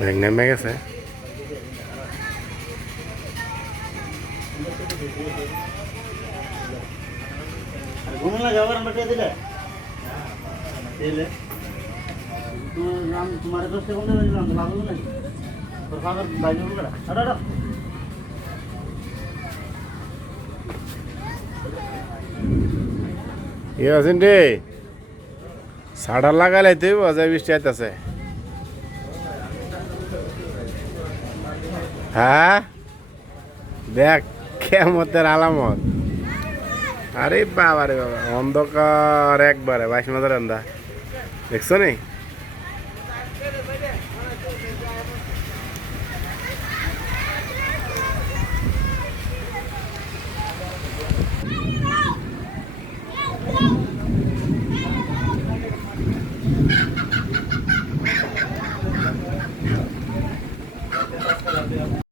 Bag নেমে গেছে। ইয়ে আছেন রে, সাড়া লাগালে তুই বাজায় বৃষ্টি আইতাছে। হ্যাঁ দেখ কেমতের আলামত। আরে বাবা রে বাবা, অন্ধকার একবারে 22 মাজার আন্দা দেখছো নি।